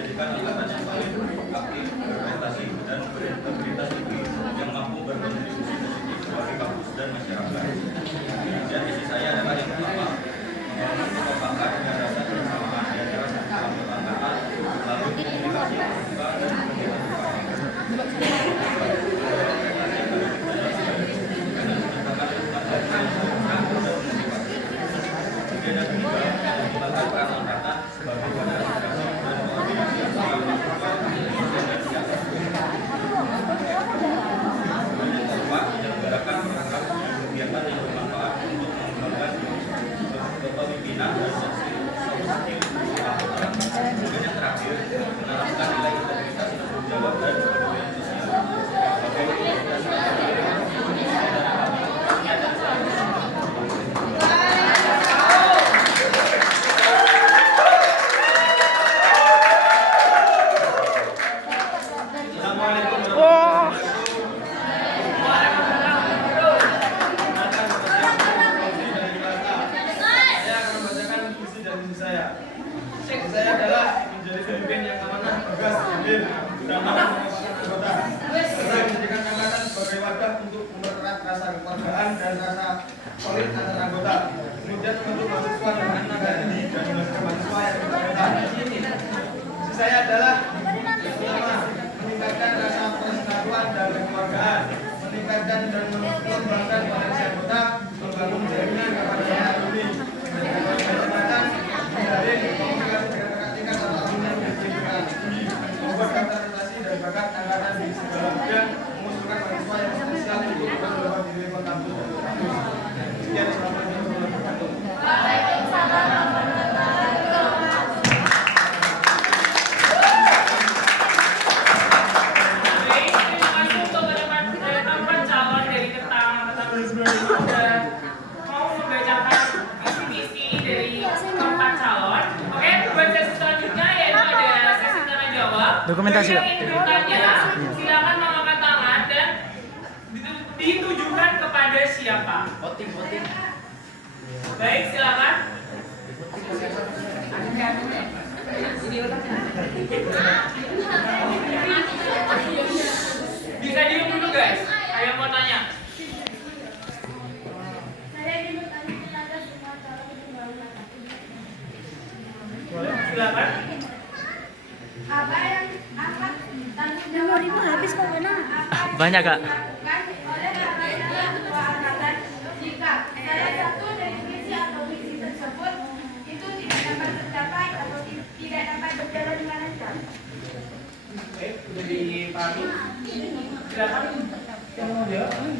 menjadikan angkatan yang paling aktif, berprestasi, dan berintegritas tinggi yang mampu berkontribusi positif bagi kampus dan masyarakat. Dan misi saya adalah yang pertama, membangun kekompakan dan rasa kebersamaan di antara satu angkatan, lalu komunikasi terbuka dan komunikasi saya adalah menjadi pemimpin yang amanah, tegas, adil, dan mampu menguasai anggota. Serta menjadikan angkatan sebagai wadah untuk mempererat rasa kekeluargaan dan rasa solid antar anggota. Kemudian membentuk mahasiswa yang menangkan diri dan menghasilkan mahasiswa yang berkelanjutan. Misi saya adalah pertama, meningkatkan rasa persatuan dan kekeluargaan, meningkatkan dan mengembangkan potensi anggota, membangun jaringan kepada alumni, meningkatkan menjalin komunikasi dengan kakak tingkat atau alumni yang berpendidikan tinggi, membuat daftar prestasi dan bakat angkatan di segala bidang, mengusulkan mahasiswa yang spesial untuk berlomba di level kampus dan kampus. Sekian, assalamualaikum warahmatullahi wabarakatuh. Waalaikumsalam warahmatullahi wabarakatuh. Baik, terima kasih untuk teman-teman calon dari sudah mau membacakan visi-misi dari keempat calon. Oke, buat sesi selanjutnya yaitu ada sesi tanya jawab. Dokumentasi, Bagi yang ingin bertanya, silakan mengangkat tangan dan ditujukan kepada siapa. Voting. Baik, silakan. Bisa diem dulu guys. Ayo mau tanya. Saya ingin bertanya kepada semua calon pembangunan. Silakan. Apa yang akan tanggung jawab habis kok Banyak, Kak. dilakukan oleh para ketua angkatan jika salah satu dari visi atau misi tersebut itu tidak dapat tercapai atau tidak dapat berjalan dengan lancar? Oke, sudah dipahami. Silakan. Yang mau jawab?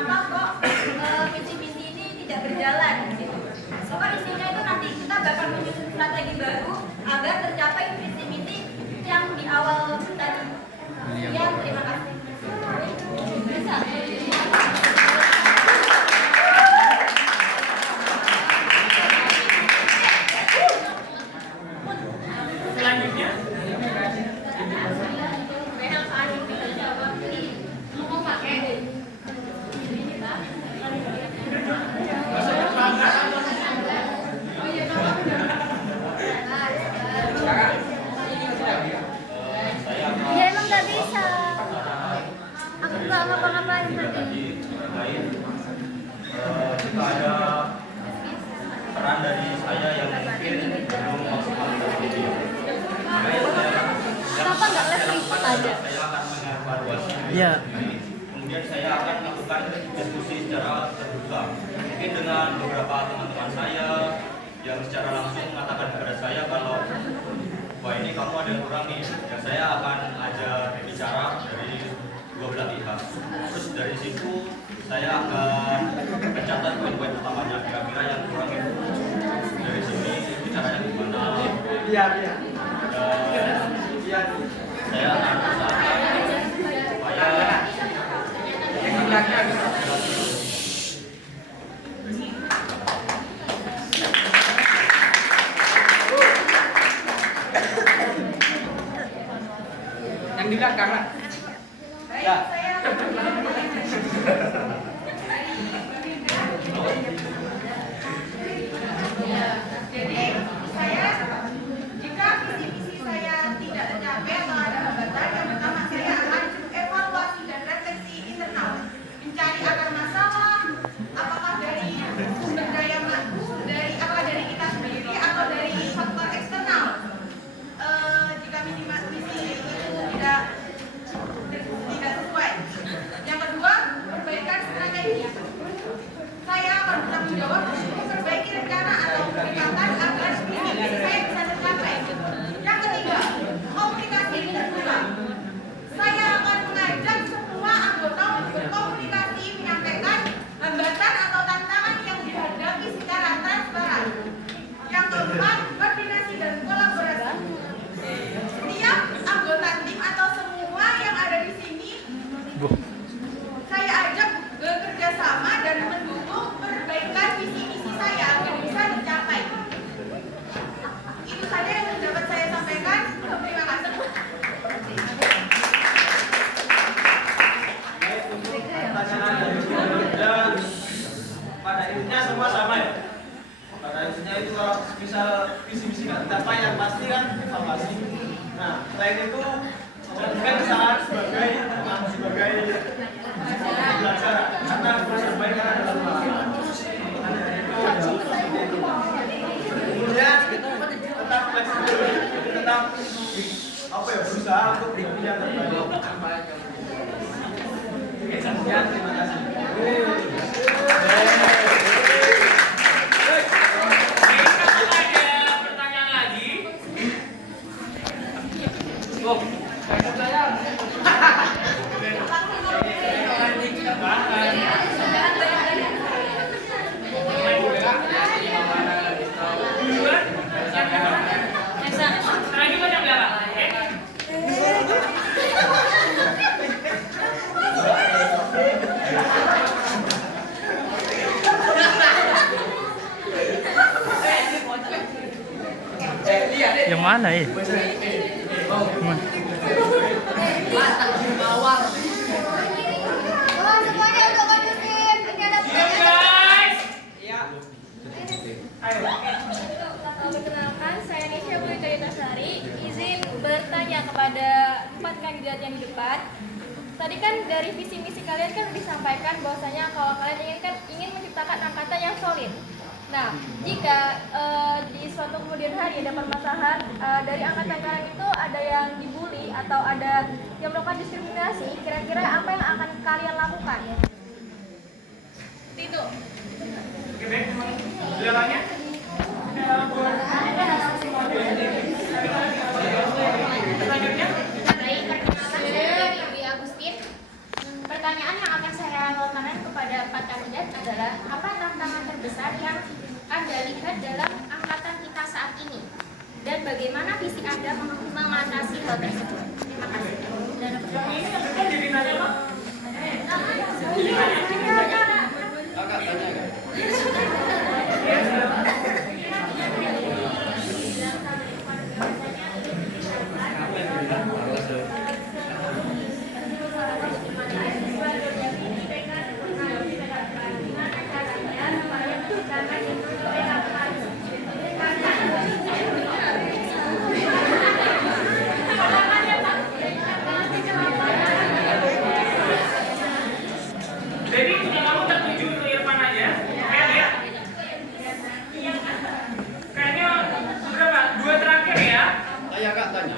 kenapa kok visi misi ini tidak berjalan gitu. So kan isinya itu nanti kita bakal menyusun strategi baru agar tercapai visi misi yang di awal tadi. Ya, terima kasih. Bisa. Selanjutnya, Ya emang nggak bisa. Aku nggak ngapa-ngapain tadi. Jika ada peran dari saya yang mungkin belum maksimal dalam video, Kenapa nggak live report aja? saya akan mengevaluasi video Iya. ini. Kemudian saya akan melakukan diskusi secara terbuka, mungkin dengan beberapa teman-teman saya yang secara langsung mengatakan kepada saya kalau wah ini kamu ada yang kurang nih, dan saya akan ajak bicara dari dua belah pihak. Terus dari situ saya akan mencatat poin-poin utamanya, kira-kira yang kurang itu dari sini bicaranya gimana. Iya. Dan saya akan usahakan supaya Yang di belakang lah. Baik, Ya. saya jadi saya jika visi misi saya tidak tercapai atau ada hambatan, yang pertama saya akan evaluasi dan refleksi internal, mencari akar masalah, apakah dari sumber daya dari apakah dari kita sendiri atau dari faktor eksternal. Jika misi itu tidak sesuai. Yang kedua, perbaikan strategi. Saya akan bertanggung jawab untuk memperbaiki rencana atau pendekatan agar visi misi saya bisa tercapai. Yang ketiga, komunikasi terbuka. Saya akan mengajak semua anggota untuk berkomunikasi, menyampaikan hambatan atau tantangan yang dihadapi secara transparan. Yang keempat, koordinasi dan kolaborasi. Setiap anggota tim atau semua yang ada di sini, saya ajak bekerja sama dan mendukung perbaikan visi misi saya agar bisa tercapai. Itu saja yang dapat saya sampaikan. Terima kasih. untuk pertanyaan dari Bunda, pada intinya semua sama ya. Pada intinya itu kalau misal visi-visi nggak tercapai yang pasti kan evaluasi. Nah, selain itu jadikan kesalahan sebagai pelajaran karena perbaikan adalah pelajaran. Kemudian tetap fleksibel, tetap berusaha untuk menjadi yang terbaik. Sekian, terima kasih. apakah ada pertanyaan lagi? Duluan, lagi macam belakang. Yang mana ya? Wah, semuanya udah kondusif. Ini ada Diam guys. Perkenalkan, saya Nisha Budi Tritasari. Izin bertanya kepada 4 kandidat yang di depan. Tadi kan dari visi misi kalian kan disampaikan bahwasanya kalau kalian ingin menciptakan angkatan yang solid. Nah, jika di suatu kemudian hari ada permasalahan dari angkatan kalian itu ada yang dibully atau ada yang melakukan diskriminasi, kira-kira apa yang akan kalian lakukan? Itu. Oke, baik. Belakangnya. Selanjutnya. Baik, perkenalkan saya Dewi Agustin. Pertanyaan yang akan saya lontarkan kepada yang Anda lihat dalam angkatan kita saat ini? Dan bagaimana visi Anda mengatasi hal tersebut? Terima kasih. Kan jadi nanya, Pak. Kakak tanya kan? Jadi punya kamu tertuju untuk Irfan aja. Ya. Kayaknya berapa? 2 terakhir ya. Tanya kak, tanya.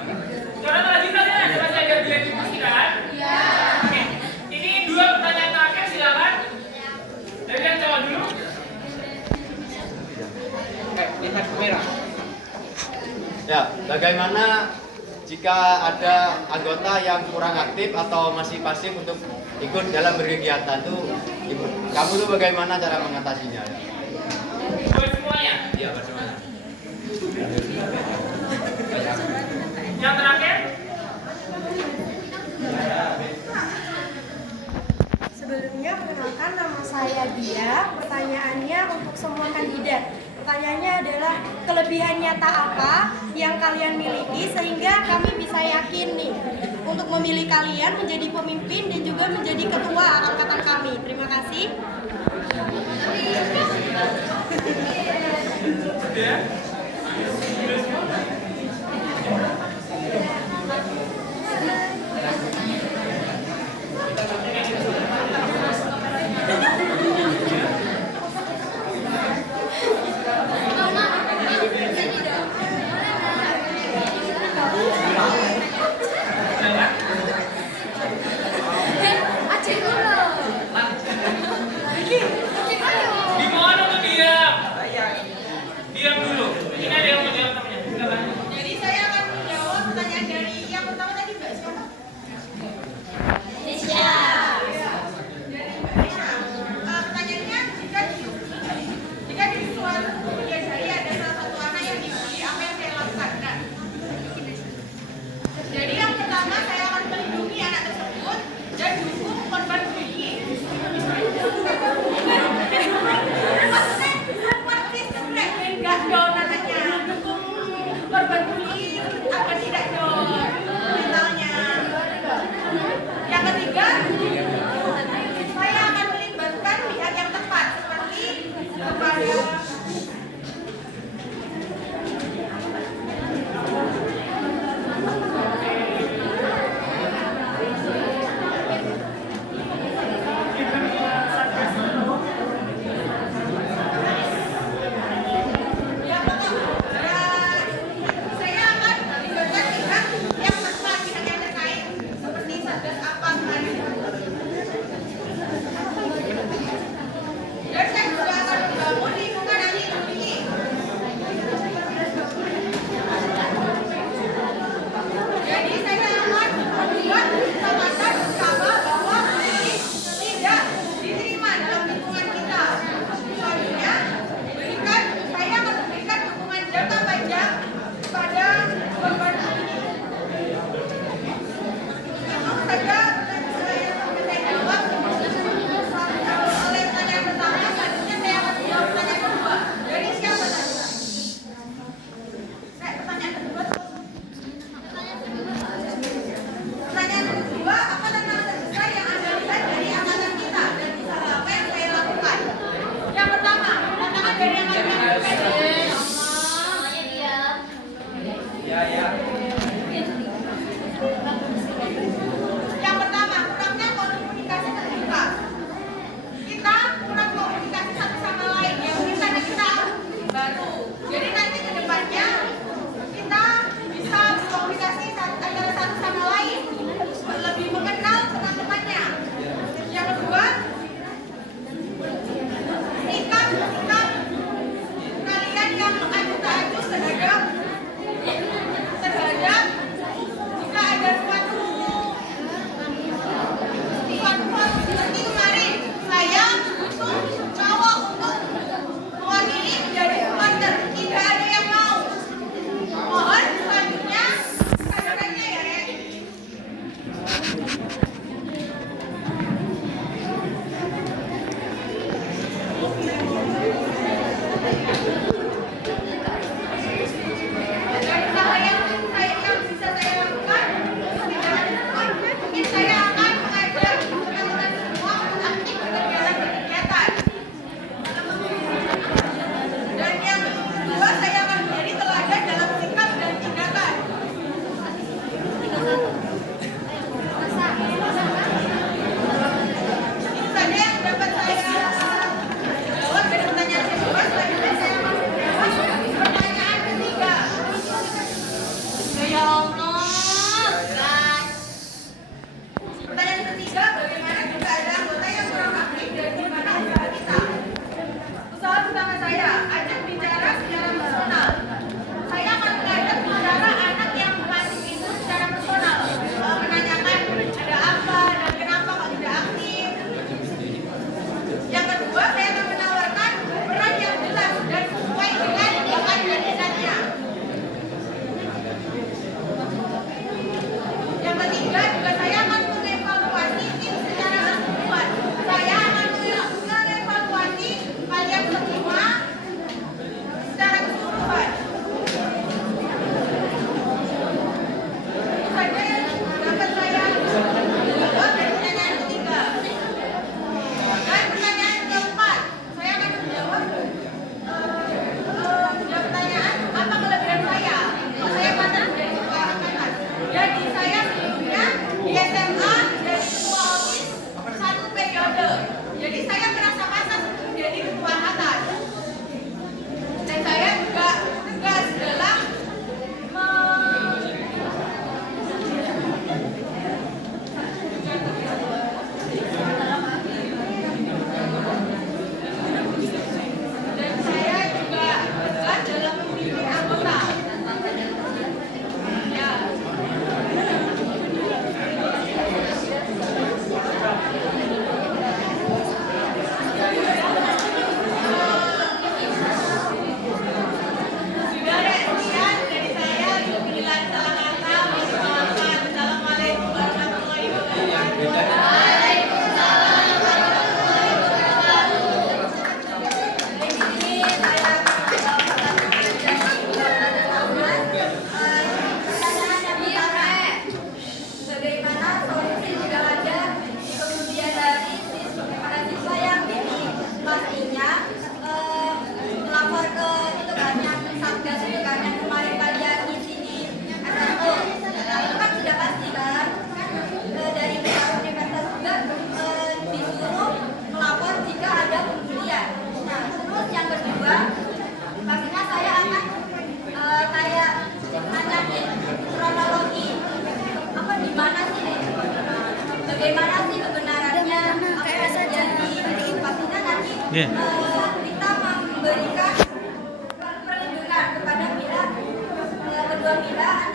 Karena tadi masih ada dia diskusi kan? Iya. Oke. Ini 2 pertanyaan terakhir silakan. Dari yang cowok dulu. Lihat kamera. Ya, bagaimana jika ada anggota yang kurang aktif atau masih pasif untuk ikut dalam berkegiatan tuh, kamu tuh bagaimana cara mengatasinya? Buat semuanya. Iya, bagaimana? Yang terakhir. Sebelumnya perkenalkan, nama saya Dia. Pertanyaannya untuk semua kandidat. Pertanyaannya adalah kelebihan nyata apa yang kalian miliki sehingga kami bisa yakin nih untuk memilih kalian menjadi pemimpin dan juga menjadi ketua angkatan kami. Terima kasih. Dimohon untuk diam. Diam dulu. Ini ada yang mau jawab namanya. Silakan. Yeah. Kita memberikan perlindungan kepada kedua pihak